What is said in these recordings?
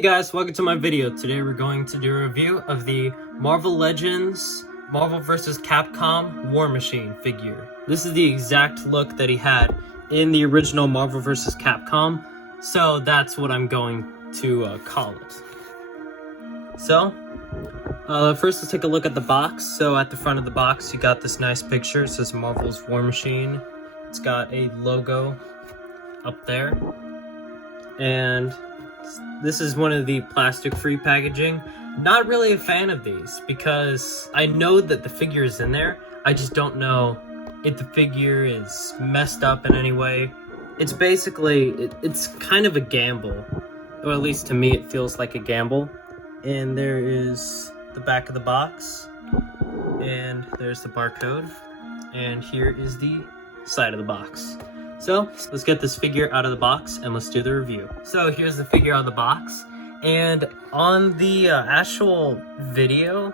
Hey guys, welcome to my video. Today we're going to do a review of the Marvel Legends Marvel vs. Capcom War Machine figure. This is the exact look that he had in the original Marvel vs. Capcom, so that's what I'm going to call it. So, first let's take a look at the box. So at the front of the box you got this nice picture. It says Marvel's War Machine. It's got a logo up there. And this is one of the plastic-free packaging. Not really a fan of these because I know that the figure is in there. I just don't know if the figure is messed up in any way. It's basically, it's kind of a gamble. Or at least to me it feels like a gamble. And there is the back of the box. And there's the barcode. And here is the side of the box. So, let's get this figure out of the box and let's do the review. So, here's the figure out of the box. And on the actual video,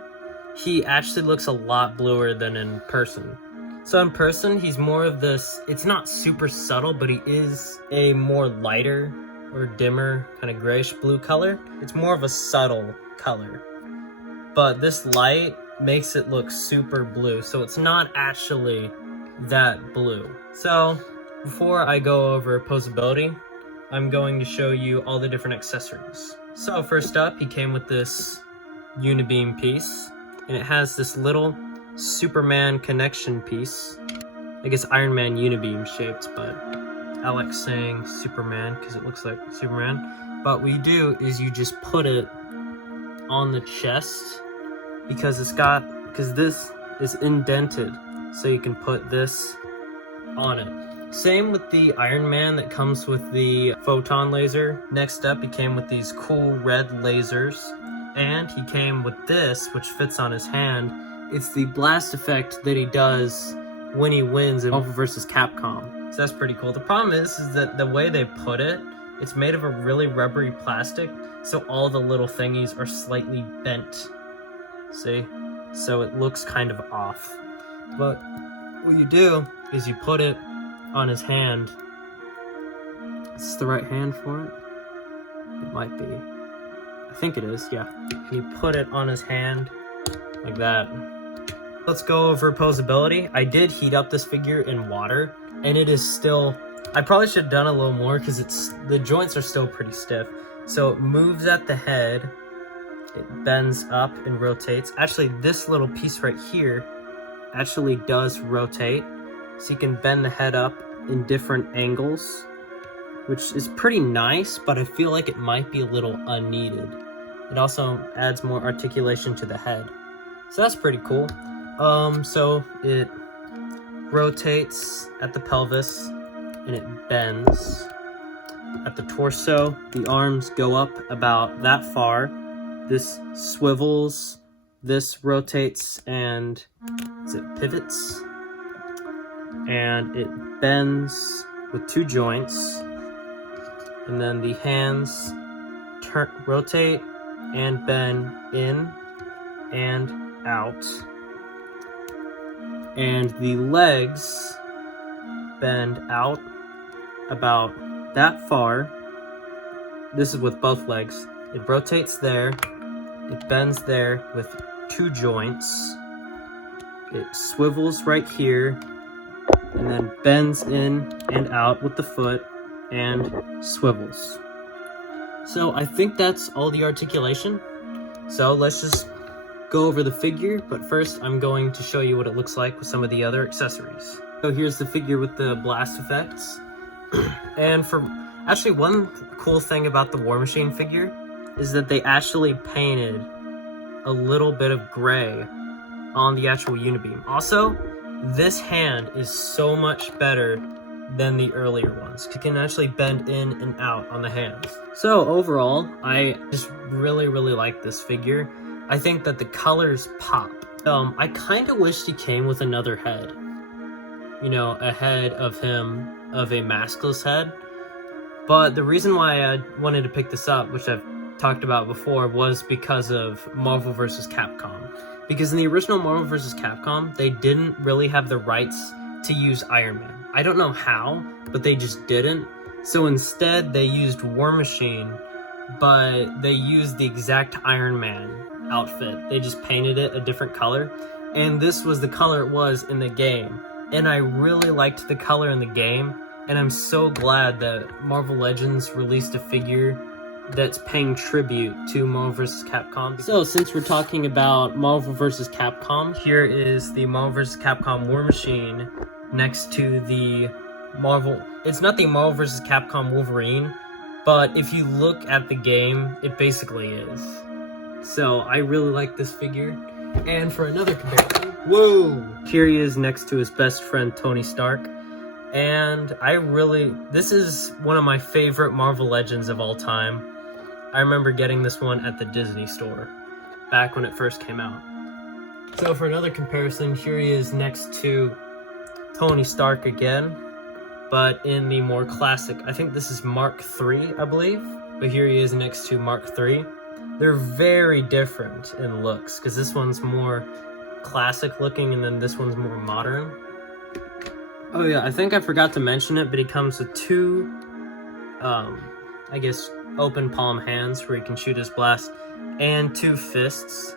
he actually looks a lot bluer than in person. So, in person, he's more of this, it's not super subtle, but he is a more lighter or dimmer, kind of grayish blue color. It's more of a subtle color. But this light makes it look super blue, so it's not actually that blue. So, before I go over posability, I'm going to show you all the different accessories. So first up, he came with this unibeam piece, and it has this little Superman connection piece. I guess Iron Man unibeam shaped, but I like saying Superman because it looks like Superman. But what you do is you just put it on the chest because this is indented, so you can put this on it. Same with the Iron Man that comes with the photon laser. Next up, he came with these cool red lasers. And he came with this, which fits on his hand. It's the blast effect that he does when he wins in Marvel vs. Capcom. So that's pretty cool. The problem is that the way they put it, it's made of a really rubbery plastic, so all the little thingies are slightly bent. See? So it looks kind of off. But what you do is you put it on his hand. Is this the right hand for it? It might be. I think it is, yeah. You put it on his hand like that. Let's go over posability. I did heat up this figure in water, and it is still, I probably should have done a little more because the joints are still pretty stiff. So it moves at the head, it bends up and rotates. Actually, this little piece right here actually does rotate. So you can bend the head up in different angles, which is pretty nice, but I feel like it might be a little unneeded. It also adds more articulation to the head. So that's pretty cool. So it rotates at the pelvis and it bends. At the torso, the arms go up about that far. This swivels, this rotates and pivots. And it bends with two joints, and then the hands rotate and bend in and out, and the legs bend out about that far. This is with both legs. It rotates there, it bends there with two joints, it swivels right here, and then bends in and out with the foot and swivels. So I think that's all the articulation. So let's just go over the figure, but first I'm going to show you what it looks like with some of the other accessories. So here's the figure with the blast effects. And actually one cool thing about the War Machine figure is that they actually painted a little bit of gray on the actual unibeam. Also, this hand is so much better than the earlier ones. You can actually bend in and out on the hands. So overall, I just really like this figure. I think that the colors pop. I kind of wished he came with another head. You know, a head of him, of a maskless head. But the reason why I wanted to pick this up, which I've talked about before, was because of Marvel vs. Capcom. Because in the original Marvel vs. Capcom, they didn't really have the rights to use Iron Man. I don't know how, but they just didn't. So instead, they used War Machine but they used the exact Iron Man outfit. They just painted it a different color, and this was the color it was in the game. And I really liked the color in the game, and I'm so glad that Marvel Legends released a figure that's paying tribute to Marvel vs. Capcom. So since we're talking about Marvel vs. Capcom, here is the Marvel vs. Capcom War Machine next to the Marvel... It's not the Marvel vs. Capcom Wolverine, but if you look at the game, it basically is. So I really like this figure. And for another comparison, whoa! Here he is next to his best friend Tony Stark. And this is one of my favorite Marvel Legends of all time. I remember getting this one at the Disney store, back when it first came out. So for another comparison, here he is next to Tony Stark again, but in the more classic, I think this is Mark III, I believe. But here he is next to Mark III. They're very different in looks, because this one's more classic looking and then this one's more modern. Oh yeah, I think I forgot to mention it, but he comes with two, I guess, open palm hands where he can shoot his blast, and two fists.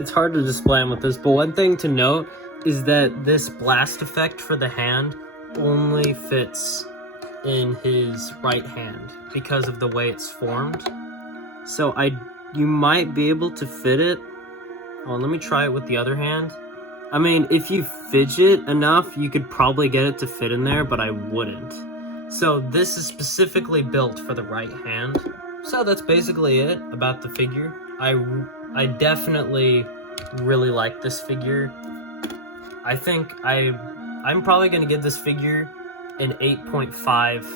It's hard to display him with this, but one thing to note is that this blast effect for the hand only fits in his right hand because of the way it's formed. So you might be able to fit it. Oh, let me try it with the other hand. I mean, if you fidget enough, you could probably get it to fit in there, but I wouldn't. So this is specifically built for the right hand. So that's basically it about the figure. I definitely really like this figure. I think I'm probably going to give this figure an 8.5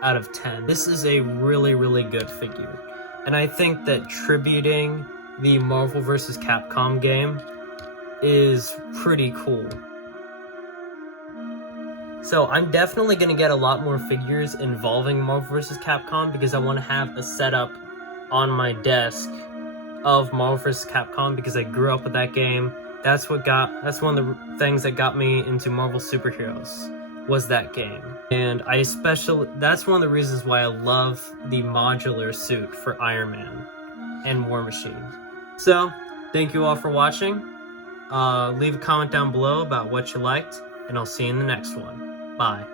out of 10. This is a really, really good figure. And I think that tributing the Marvel vs. Capcom game is pretty cool. So I'm definitely going to get a lot more figures involving Marvel vs. Capcom because I want to have a setup on my desk of Marvel vs. Capcom because I grew up with that game. That's one of the things that got me into Marvel superheroes, was that game. And that's one of the reasons why I love the modular suit for Iron Man and War Machine. So, thank you all for watching. Leave a comment down below about what you liked, and I'll see you in the next one. Bye.